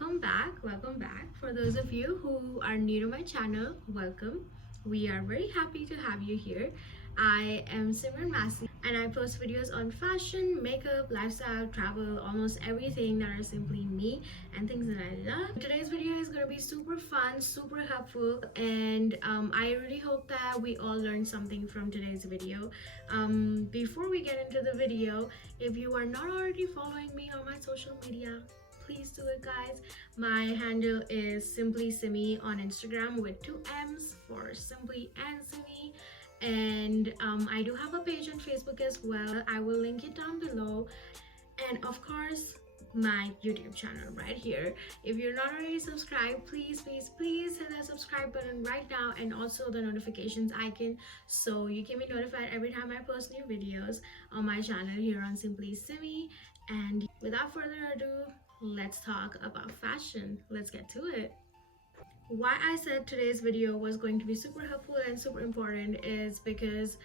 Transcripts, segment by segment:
welcome back. For those of you who are new to my channel, welcome. We are very happy to have you here. I am Simran and I post videos on fashion, makeup, lifestyle, travel, almost everything that are simply me and things that I love. Today's video is going to be super fun, super helpful, and I really hope that we all learn something from today's video. Before we get into the video, if you are not already following me on my social media, please do it, guys. My handle is simply Simmi on Instagram with 2 M's for simply and Simmi. And I do have a page on Facebook as well. I will link it down below. And of course, my YouTube channel right here. If you're not already subscribed, please hit that subscribe button right now, and also the notifications icon so you can be notified every time I post new videos on my channel here on Simply Simmi. And without further ado, let's talk about fashion. Let's get to it. Why I said today's video was going to be super helpful and super important is because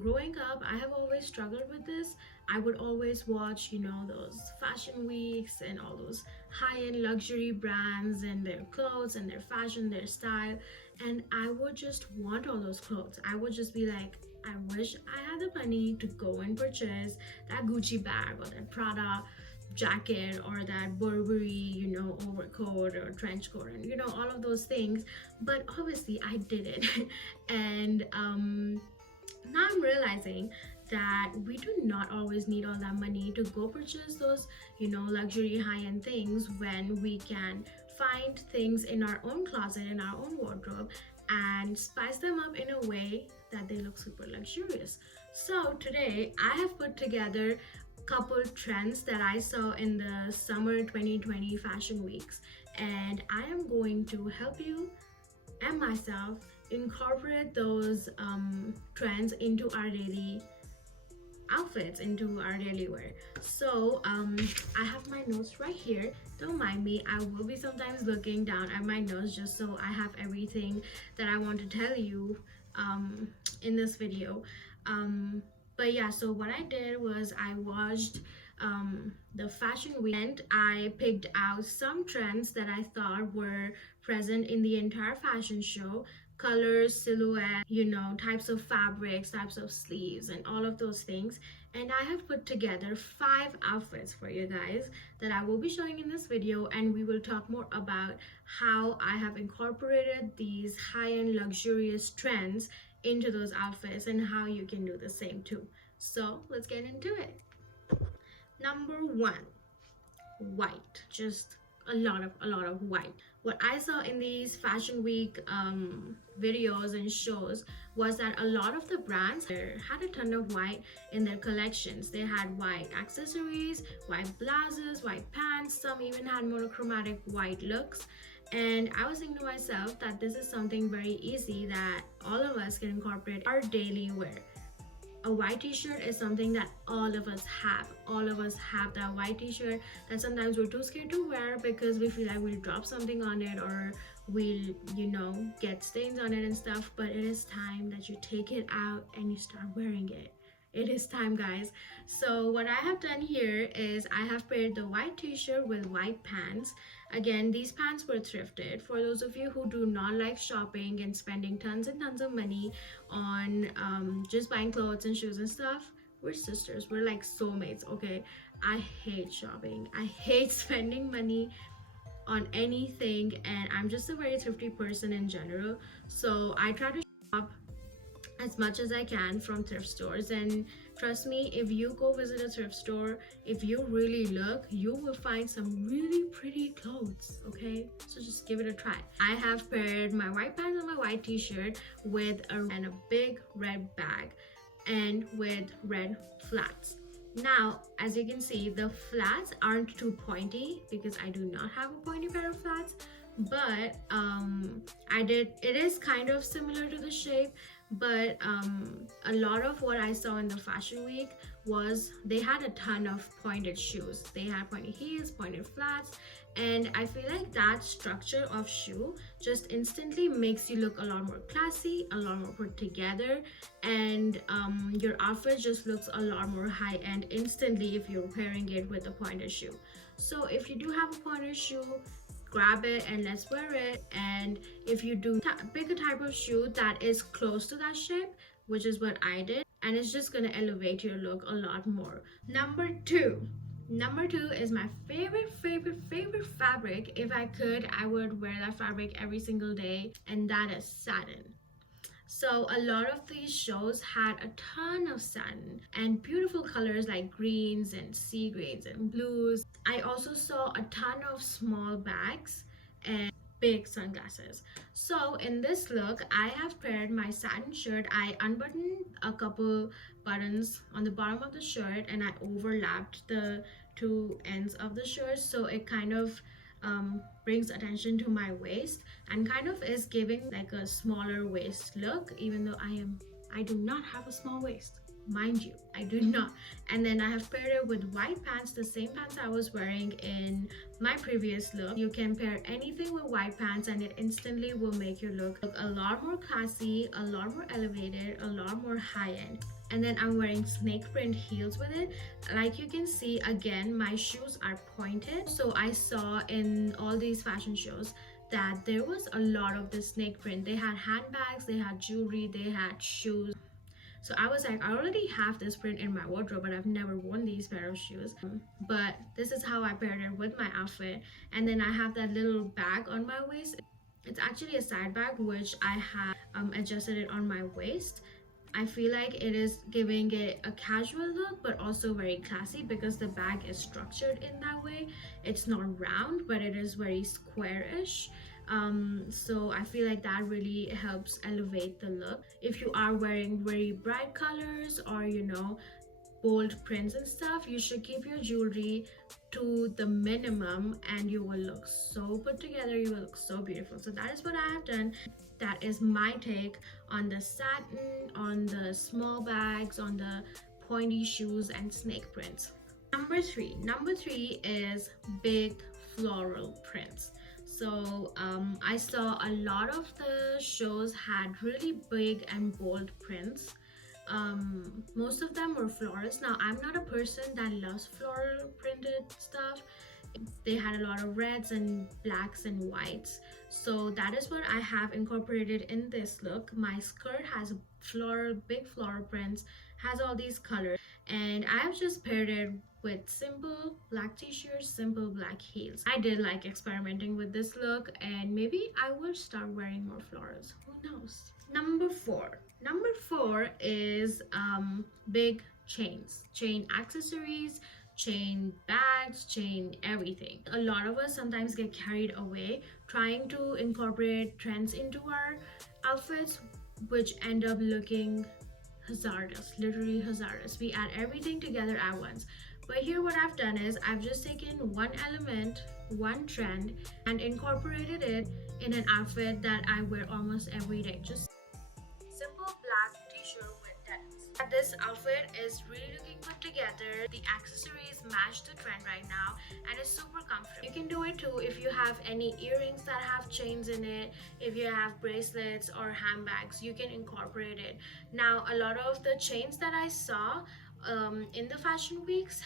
growing up, I have always struggled with this. I would always watch, those fashion weeks and all those high-end luxury brands and their clothes and their fashion, their style, and I would just want all those clothes. I would just be like, I wish I had the money to go and purchase that Gucci bag or that Prada jacket or that Burberry, overcoat or trench coat, and all of those things. But obviously I didn't. And now I'm realizing that we do not always need all that money to go purchase those, luxury high-end things, when we can find things in our own closet, in our own wardrobe, and spice them up in a way that they look super luxurious. So today I have put together couple trends that I saw in the summer 2020 fashion weeks, and I am going to help you and myself incorporate those trends into our daily outfits, into our daily wear. So I have my notes right here. Don't mind me, I will be sometimes looking down at my notes just so I have everything that I want to tell you in this video. But yeah, so what I did was I watched the fashion weekend. I picked out some trends that I thought were present in the entire fashion show: colors, silhouette, types of fabrics, types of sleeves, and all of those things. And I have put together 5 outfits for you guys that I will be showing in this video, and we will talk more about how I have incorporated these high-end luxurious trends into those outfits and how you can do the same too. So let's get into it. Number 1, white. Just a lot of white. What I saw in these fashion week videos and shows was that a lot of the brands had a ton of white in their collections. They had white accessories, white blouses, white pants. Some even had monochromatic white looks. And I was thinking to myself that this is something very easy that all of us can incorporate our daily wear. A white t-shirt is something that all of us have. All of us have that white t-shirt that sometimes we're too scared to wear because we feel like we'll drop something on it, or we'll, get stains on it and stuff. But it is time that you take it out and you start wearing it. It is time, guys. So what I have done here is I have paired the white t-shirt with white pants. Again, these pants were thrifted. For those of you who do not like shopping and spending tons and tons of money on just buying clothes and shoes and stuff, we're sisters. We're like soulmates, okay? I hate shopping. I hate spending money on anything, and I'm just a very thrifty person in general. So I try to shop as much as I can from thrift stores, and trust me, if you go visit a thrift store, if you really look, you will find some really pretty clothes, okay? So just give it a try. I have paired my white pants and my white t-shirt with a big red bag and with red flats. Now, as you can see, the flats aren't too pointy because I do not have a pointy pair of flats, but it is kind of similar to the shape. But a lot of what I saw in the fashion week was they had a ton of pointed shoes. They had pointed heels, pointed flats, And I feel like that structure of shoe just instantly makes you look a lot more classy, a lot more put together, and your outfit just looks a lot more high end instantly if you're pairing it with a pointer shoe. So if you do have a pointer shoe, grab it and let's wear it. And if you do pick a type of shoe that is close to that shape, which is what I did, and it's just gonna elevate your look a lot more. Number two is my favorite fabric. If I could, I would wear that fabric every single day, and that is satin. So a lot of these shows had a ton of satin and beautiful colors like greens and sea greens and blues. I also saw a ton of small bags and big sunglasses. So in this look, I have paired my satin shirt. I unbuttoned a couple buttons on the bottom of the shirt and I overlapped the two ends of the shirt, so it kind of brings attention to my waist and kind of is giving like a smaller waist look, even though I do not have a small waist, mind you, I do not. And then I have paired it with white pants, the same pants I was wearing in my previous look. You can pair anything with white pants and it instantly will make your look a lot more classy, a lot more elevated, a lot more high-end. And then I'm wearing snake print heels with it. Like you can see, again, my shoes are pointed. So I saw in all these fashion shows that there was a lot of the snake print. They had handbags, they had jewelry, they had shoes. So I was like, I already have this print in my wardrobe, but I've never worn these pair of shoes. But this is how I paired it with my outfit. And then I have that little bag on my waist. It's actually a side bag, which I have adjusted it on my waist. I feel like it is giving it a casual look, but also very classy because the bag is structured in that way. It's not round, but it is very squarish. So I feel like that really helps elevate the look. If you are wearing very bright colors or bold prints and stuff, you should keep your jewelry to the minimum and you will look so put together, you will look so beautiful. So that is what I have done. That is my take on the satin, on the small bags, on the pointy shoes and snake prints. Number three is big floral prints. So I saw a lot of the shows had really big and bold prints. Most of them were florals. Now I'm not a person that loves floral printed stuff. They had a lot of reds and blacks and whites, so that is what I have incorporated in this look. My skirt has big floral prints, has all these colors, and I have just paired it with simple black t-shirts, simple black heels. I did like experimenting with this look, and maybe I will start wearing more florals, who knows. Number four is big chain accessories, chain bags, chain everything. A lot of us sometimes get carried away trying to incorporate trends into our outfits, which end up looking hazardous, literally hazardous. We add everything together at once. But here what I've done is I've just taken one element, one trend, and incorporated it in an outfit that I wear almost every day. Just simple black t-shirt with denim. This outfit is really looking put together. The accessories match the trend right now and it's super comfortable. You can do it too if you have any earrings that have chains in it, if you have bracelets or handbags, you can incorporate it. Now a lot of the chains that I saw in the fashion weeks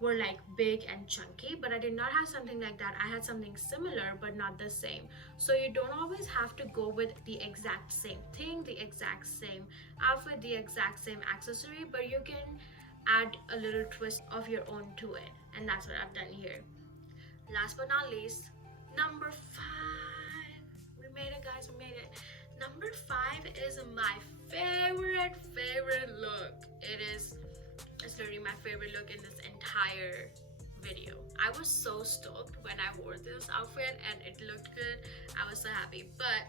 were like big and chunky, but I did not have something like that. I had something similar but not the same. So you don't always have to go with the exact same thing, the exact same outfit, the exact same accessory, but you can add a little twist of your own to it, and that's what I've done here. Last but not least, number 5. We made it, guys, we made it. Number 5 is my favorite look. It's literally my favorite look in this entire video. I was so stoked when I wore this outfit and it looked good. I was so happy. But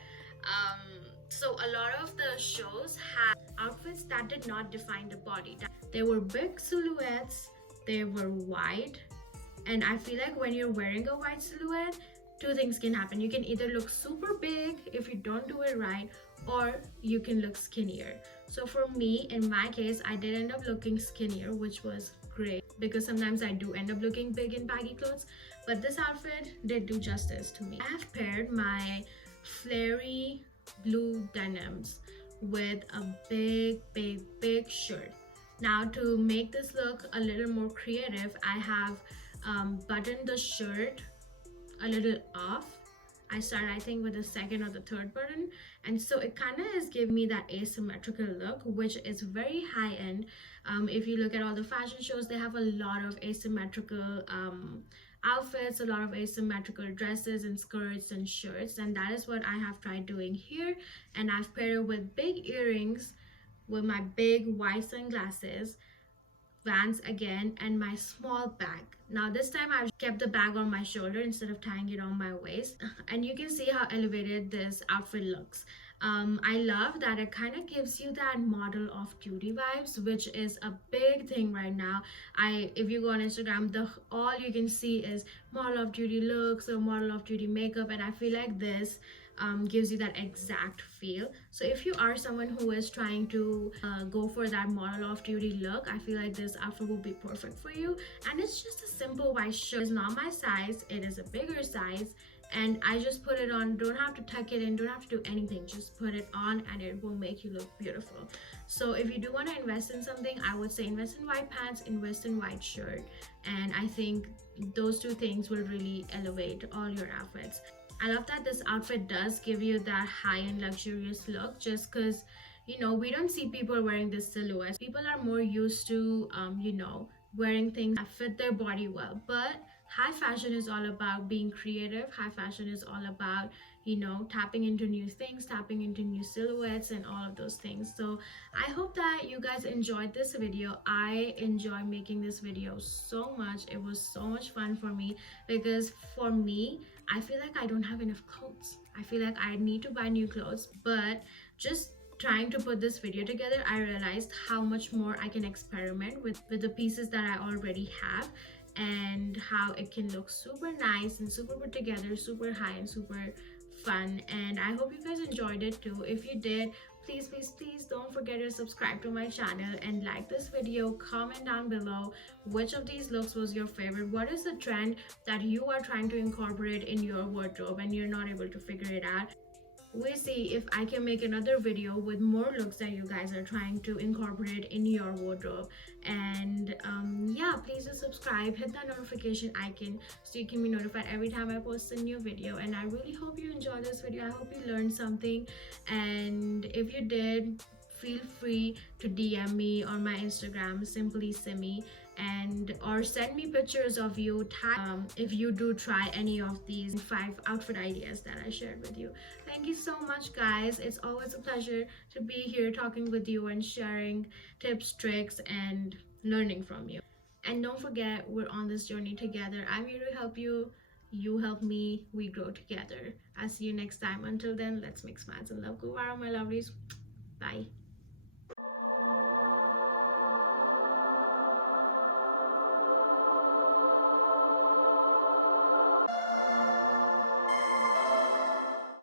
so a lot of the shows had outfits that did not define the body. They were big silhouettes, they were wide, and I feel like when you're wearing a wide silhouette, two things can happen. You can either look super big if you don't do it right, or you can look skinnier. So for me, in my case, I did end up looking skinnier, which was gray, because sometimes I do end up looking big in baggy clothes, but this outfit did do justice to me. I have paired my flary blue denims with a big shirt. Now, to make this look a little more creative, I have buttoned the shirt a little off. I started, I think, with the second or the third button, and so it kind of is giving me that asymmetrical look, which is very high end. If you look at all the fashion shows, they have a lot of asymmetrical outfits, a lot of asymmetrical dresses and skirts and shirts, and that is what I have tried doing here. And I've paired it with big earrings, with my big white sunglasses, Vans again, and my small bag. Now this time I've kept the bag on my shoulder instead of tying it on my waist, and you can see how elevated this outfit looks. I love that it kind of gives you that model of duty vibes, which is a big thing right now. If you go on Instagram, the all you can see is model of duty looks or model of duty makeup, and I feel like this gives you that exact feel. So if you are someone who is trying to go for that model of duty look, I feel like this outfit will be perfect for you. And it's just a simple white shirt. It's not my size, it is a bigger size, and I just put it on. Don't have to tuck it in, don't have to do anything, just put it on and it will make you look beautiful. So if you do want to invest in something, I would say invest in white pants, invest in white shirt, and I think those two things will really elevate all your outfits. I love that this outfit does give you that high-end luxurious look, just because, you know, we don't see people wearing this silhouette. People are more used to wearing things that fit their body well. But high fashion is all about being creative. High fashion is all about, tapping into new things, tapping into new silhouettes and all of those things. So I hope that you guys enjoyed this video. I enjoy making this video so much. It was so much fun for me, because for me, I feel like I don't have enough clothes. I feel like I need to buy new clothes, but just trying to put this video together, I realized how much more I can experiment with the pieces that I already have, and how it can look super nice and super put together, super high and super fun. And I hope you guys enjoyed it too. If you did, please don't forget to subscribe to my channel and like this video. Comment down below which of these looks was your favorite. What is the trend that you are trying to incorporate in your wardrobe and you're not able to figure it out? We'll see if I can make another video with more looks that you guys are trying to incorporate in your wardrobe. And yeah, please do subscribe, hit that notification icon so you can be notified every time I post a new video. And I really hope you enjoyed this video. I hope you learned something, and if you did, feel free to DM me on my Instagram, simply Simmi, and or send me pictures of you if you do try any of these 5 outfit ideas that I shared with you. Thank you so much, guys. It's always a pleasure to be here talking with you and sharing tips, tricks, and learning from you. And don't forget, we're on this journey together. I'm here to help you, you help me, we grow together. I'll see you next time. Until then, let's make smiles and love go viral, my lovelies. Bye.